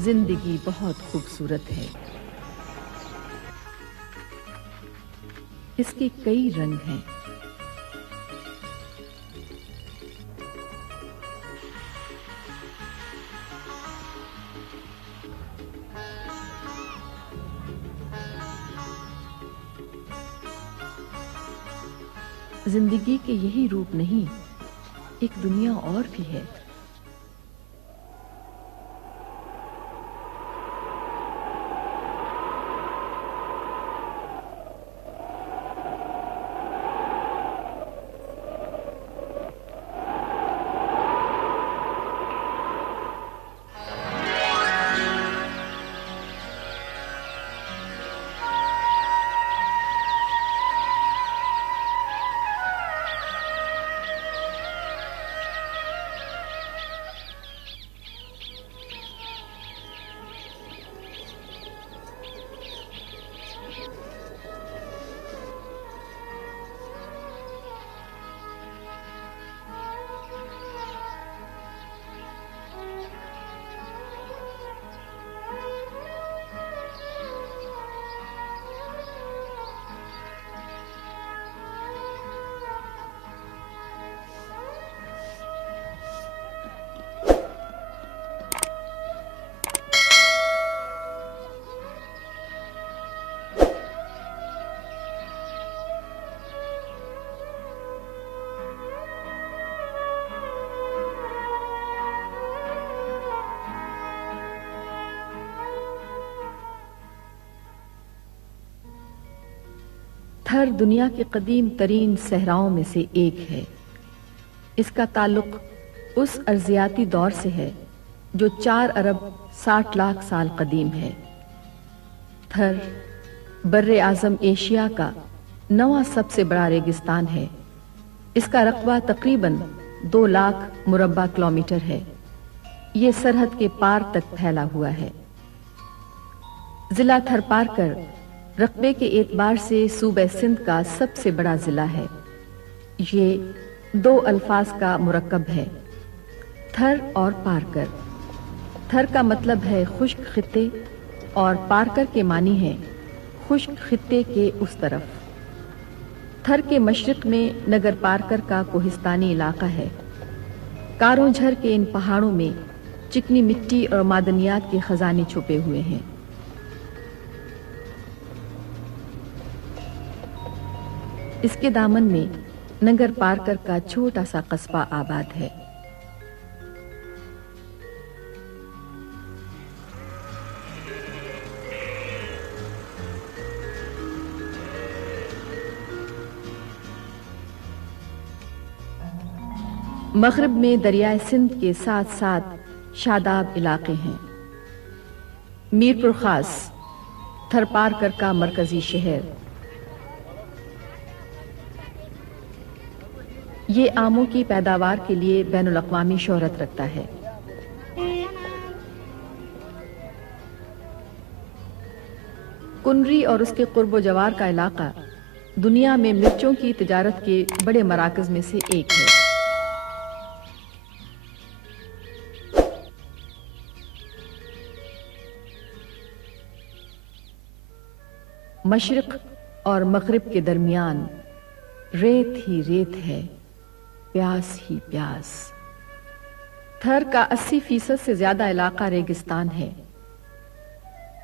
زندگی بہت خوبصورت ہے. اس کے کئی رنگ ہیں. زندگی کے یہی روپ نہیں، ایک دنیا اور بھی ہے. تھر دنیا کے قدیم ترین صحراؤں میں سے ایک ہے. اس کا تعلق اس ارضیاتی دور سے ہے جو 4 ارب 60 لاکھ سال قدیم ہے. تھر بر اعظم ایشیا کا 9واں سب سے بڑا ریگستان ہے. اس کا رقبہ تقریباً 2 لاکھ مربع کلومیٹر ہے. یہ سرحد کے پار تک پھیلا ہوا ہے. ضلع تھر پارکر رقبے کے اعتبار سے صوبہ سندھ کا سب سے بڑا ضلع ہے. یہ 2 الفاظ کا مرکب ہے، تھر اور پارکر. تھر کا مطلب ہے خشک خطے اور پارکر کے معنی ہے خشک خطے کے اس طرف. تھر کے مشرق میں نگر پارکر کا کوہستانی علاقہ ہے. کاروں جھر کے ان پہاڑوں میں چکنی مٹی اور معدنیات کے خزانے چھپے ہوئے ہیں. اس کے دامن میں نگر پارکر کا چھوٹا سا قصبہ آباد ہے. مغرب میں دریائے سندھ کے ساتھ ساتھ شاداب علاقے ہیں. میرپور خاص تھر پارکر کا مرکزی شہر. یہ آموں کی پیداوار کے لیے بین الاقوامی شہرت رکھتا ہے. کنری اور اس کے قرب و جوار کا علاقہ دنیا میں مرچوں کی تجارت کے بڑے مراکز میں سے ایک ہے. مشرق اور مغرب کے درمیان ریت ہی ریت ہے، پیاس ہی پیاس. تھر کا 80% سے زیادہ علاقہ ریگستان ہے،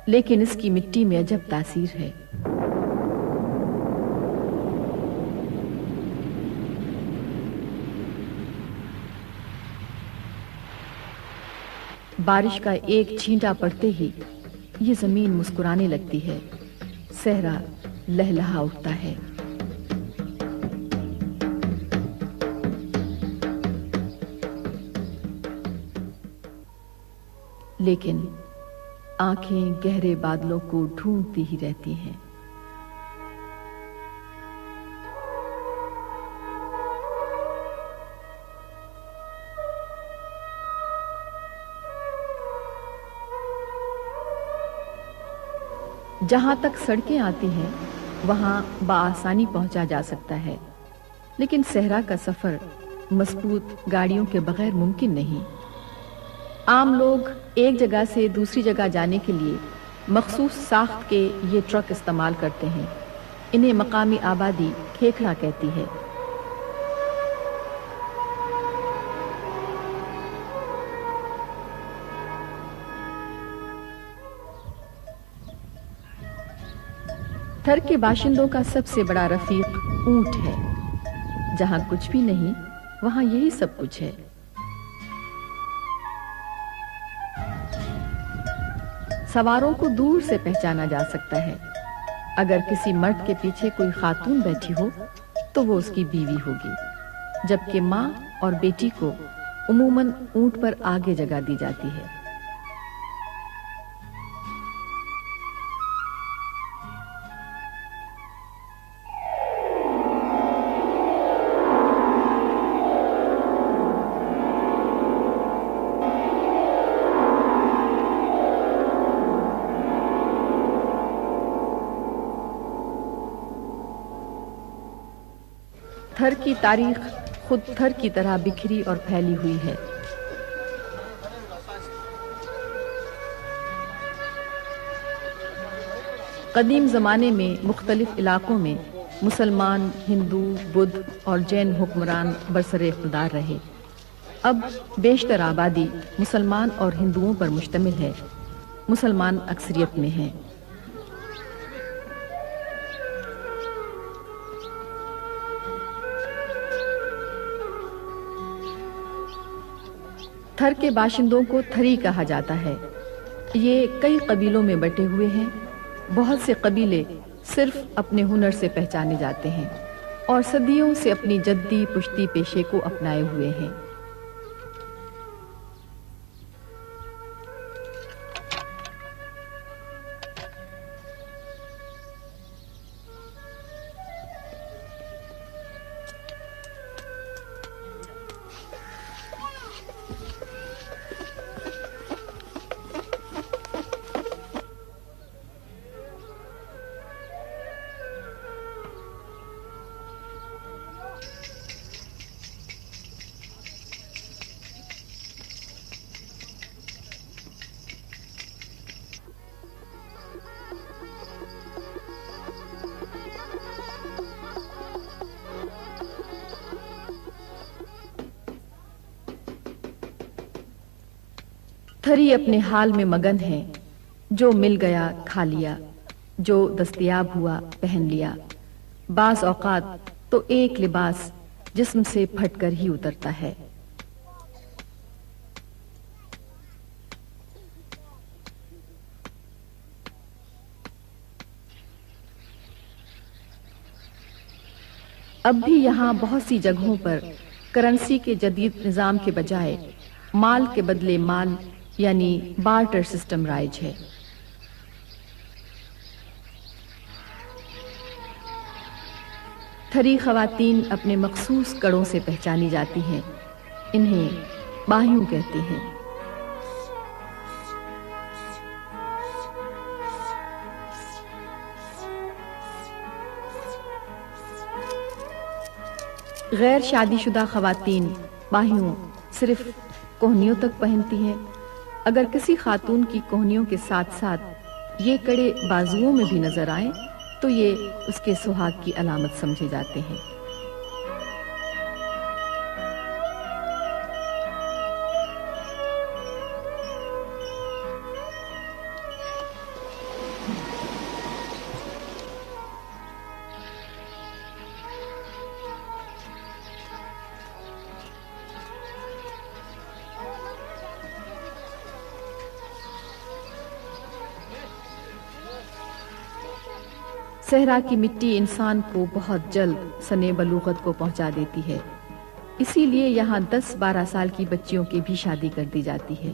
لیکن اس کی مٹی میں عجب تاثیر ہے. بارش کا ایک چھینٹا پڑتے ہی یہ زمین مسکرانے لگتی ہے، صحرا لہلہا اٹھتا ہے. لیکن آنکھیں گہرے بادلوں کو ڈھونڈتی ہی رہتی ہیں. جہاں تک سڑکیں آتی ہیں وہاں بآسانی پہنچا جا سکتا ہے، لیکن صحرا کا سفر مضبوط گاڑیوں کے بغیر ممکن نہیں. عام لوگ ایک جگہ سے دوسری جگہ جانے کے لیے مخصوص ساخت کے یہ ٹرک استعمال کرتے ہیں۔ انہیں مقامی آبادی کھیکھڑا کہتی ہے۔ تھر کے باشندوں کا سب سے بڑا رفیق اونٹ ہے۔ جہاں کچھ بھی نہیں وہاں یہی سب کچھ ہے۔ سواروں کو دور سے پہچانا جا سکتا ہے۔ اگر کسی مرد کے پیچھے کوئی خاتون بیٹھی ہو تو وہ اس کی بیوی ہوگی، جبکہ ماں اور بیٹی کو عموماً اونٹ پر آگے جگہ دی جاتی ہے۔ تھر کی تاریخ خود تھر کی طرح بکھری اور پھیلی ہوئی ہے۔ قدیم زمانے میں مختلف علاقوں میں مسلمان، ہندو، بدھ اور جین حکمران برسر اقتدار رہے۔ اب بیشتر آبادی مسلمان اور ہندوؤں پر مشتمل ہے۔ مسلمان اکثریت میں ہیں۔ تھر کے باشندوں کو تھری کہا جاتا ہے۔ یہ کئی قبیلوں میں بٹے ہوئے ہیں۔ بہت سے قبیلے صرف اپنے ہنر سے پہچانے جاتے ہیں اور صدیوں سے اپنی جدی پشتی پیشے کو اپنائے ہوئے ہیں۔ تھری اپنے حال میں مگن ہے۔ جو مل گیا کھا لیا، جو دستیاب ہوا پہن لیا۔ بعض اوقات تو ایک لباس جسم سے پھٹ کر ہی اترتا ہے۔ اب بھی یہاں بہت سی جگہوں پر کرنسی کے جدید نظام کے بجائے مال کے بدلے مال یعنی بارٹر سسٹم رائج ہے۔ تھری خواتین اپنے مخصوص کڑوں سے پہچانی جاتی ہیں۔ انہیں باہیوں کہتے ہیں۔ غیر شادی شدہ خواتین باہیوں صرف کوہنیوں تک پہنتی ہیں۔ اگر کسی خاتون کی کوہنیوں کے ساتھ ساتھ یہ کڑے بازوؤں میں بھی نظر آئیں تو یہ اس کے سہاگ کی علامت سمجھے جاتے ہیں۔ صحرا کی مٹی انسان کو بہت جلد سن بلوغت کو پہنچا دیتی ہے، اسی لیے یہاں 10-12 سال کی بچیوں کی بھی شادی کر دی جاتی ہے۔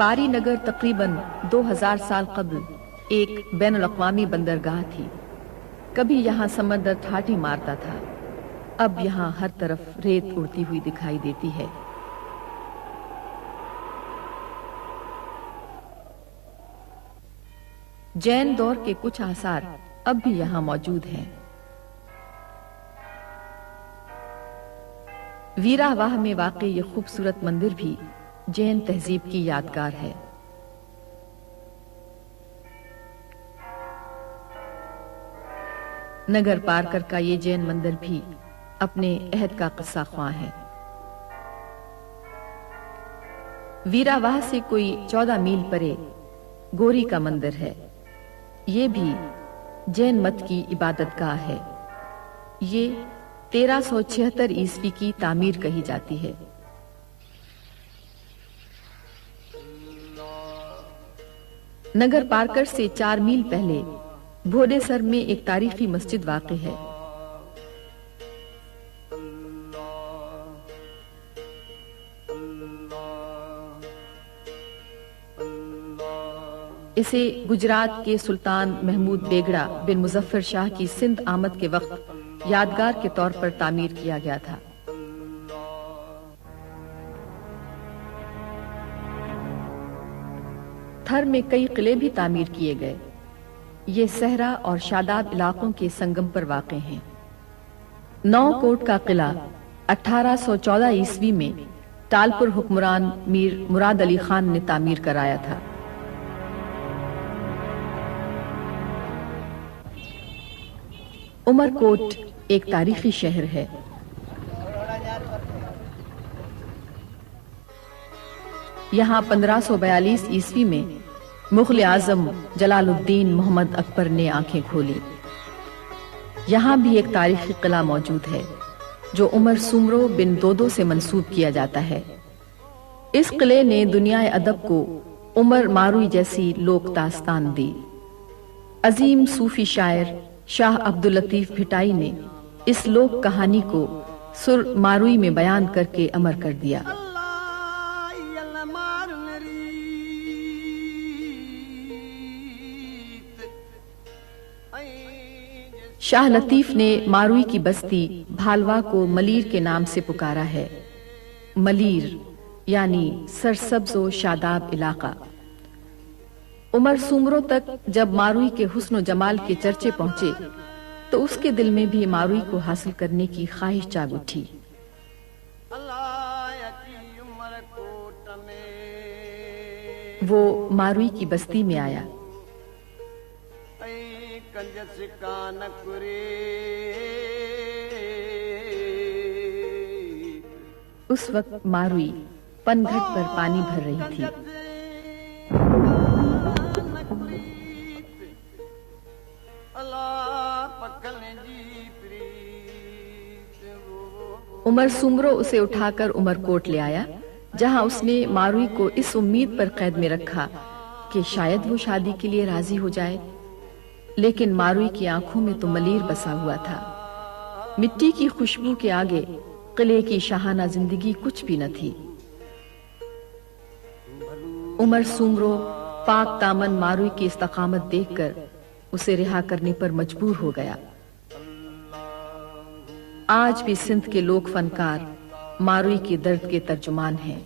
پاری نگر تقریباً 2000 سال قبل ایک بین الاقوامی بندرگاہ تھی۔ کبھی یہاں سمندر ٹھاٹھی مارتا تھا، اب یہاں ہر طرف ریت اڑتی ہوئی دکھائی دیتی ہے۔ جین دور کے کچھ آثار اب بھی یہاں موجود ہیں۔ ویرا واہ میں واقع یہ خوبصورت مندر بھی جین تہذیب کی یادگار ہے۔ نگر پارکر کا یہ جین مندر بھی اپنے عہد کا قصہ خواں ہے۔ ویرا واہ سے کوئی 14 میل پرے گوری کا مندر ہے۔ یہ بھی جین مت کی عبادت گاہ ہے۔ یہ 1376 عیسوی کی تعمیر کہی جاتی ہے۔ نگر پارکر سے 4 میل پہلے بھوڈے سر میں ایک تاریخی مسجد واقع ہے۔ اسے گجرات کے سلطان محمود بیگڑا بن مظفر شاہ کی سندھ آمد کے وقت یادگار کے طور پر تعمیر کیا گیا تھا۔ تھر میں کئی قلعے بھی تعمیر کیے گئے۔ یہ صحرا اور شاداب علاقوں کے سنگم پر واقع ہیں۔ 9 کوٹ کا قلعہ 1814 عیسوی میں ٹالپور حکمران میر مراد علی خان نے تعمیر کرایا تھا۔ عمر کوٹ ایک تاریخی شہر ہے۔ یہاں 1542 عیسوی میں مغل اعظم جلال الدین محمد اکبر نے آنکھیں کھولی۔ یہاں بھی ایک تاریخی قلعہ موجود ہے جو عمر سومرو بن دودو سے منسوب کیا جاتا ہے۔ اس قلعے نے دنیا ادب کو عمر ماروئی جیسی لوک داستان دی۔ عظیم صوفی شاعر شاہ عبداللطیف بھٹائی نے اس لوک کہانی کو سر ماروئی میں بیان کر کے امر کر دیا۔ شاہ لطیف نے ماروئی کی بستی بھالوا کو ملیر کے نام سے پکارا ہے۔ ملیر یعنی سرسبز و شاداب علاقہ۔ عمر سومرو تک جب ماروئی کے حسن و جمال کے چرچے پہنچے تو اس کے دل میں بھی ماروئی کو حاصل کرنے کی خواہش جاگ اٹھی۔ وہ ماروئی کی بستی میں آیا۔ اس وقت ماروئی پن گھٹ پر پانی بھر رہی تھی۔ عمر سومرو اسے اٹھا کر عمر کوٹ لے آیا، جہاں اس نے ماروئی کو اس امید پر قید میں رکھا کہ شاید وہ شادی کے لیے راضی ہو جائے، لیکن ماروئی کی آنکھوں میں تو ملیر بسا ہوا تھا۔ مٹی کی خوشبو کے آگے قلعے کی شاہانہ زندگی کچھ بھی نہ تھی۔ عمر سومرو پاک دامن ماروئی کی استقامت دیکھ کر اسے رہا کرنے پر مجبور ہو گیا۔ آج بھی سندھ کے لوک فنکار ماروئی کے درد کے ترجمان ہیں۔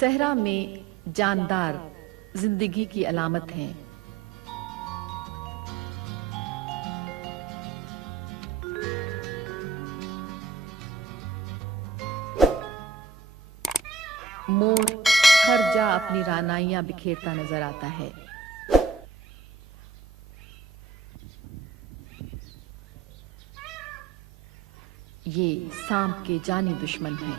صحرا میں جاندار زندگی کی علامت ہیں۔ مور ہر جا اپنی رعنائیاں بکھیرتا نظر آتا ہے۔ یہ سانپ کے جانی دشمن ہیں۔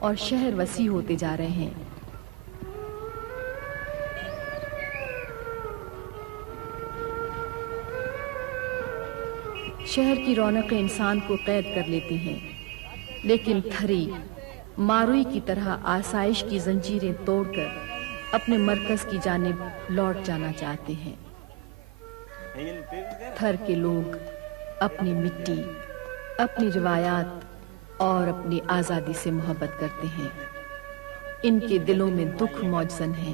اور شہر وسیع ہوتے جا رہے ہیں۔ شہر کی رونقیں انسان کو قید کر لیتی ہیں، لیکن تھری ماروئی کی طرح آسائش کی زنجیریں توڑ کر اپنے مرکز کی جانب لوٹ جانا چاہتے ہیں۔ تھر کے لوگ اپنی مٹی، اپنی روایات اور اپنی آزادی سے محبت کرتے ہیں۔ ان کے دلوں میں دکھ موجزن ہے،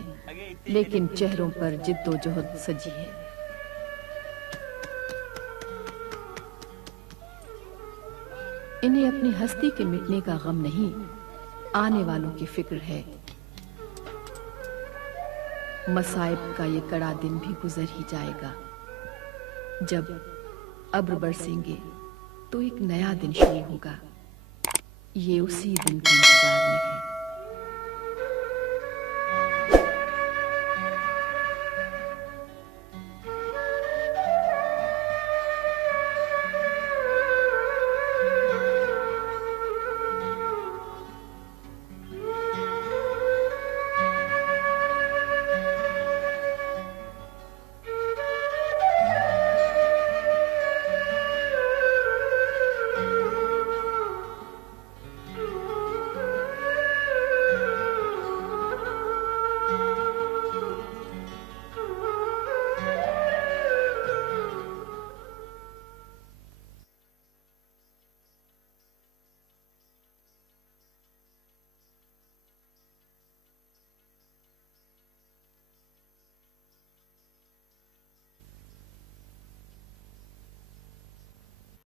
لیکن چہروں پر جد و جہد سجی ہے۔ انہیں اپنی ہستی کے مٹنے کا غم نہیں، آنے والوں کی فکر ہے۔ مصائب کا یہ کڑا دن بھی گزر ہی جائے گا۔ جب ابر برسیں گے تو ایک نیا دن شروع ہوگا۔ یہ اسی دن کے انتظار میں ہے۔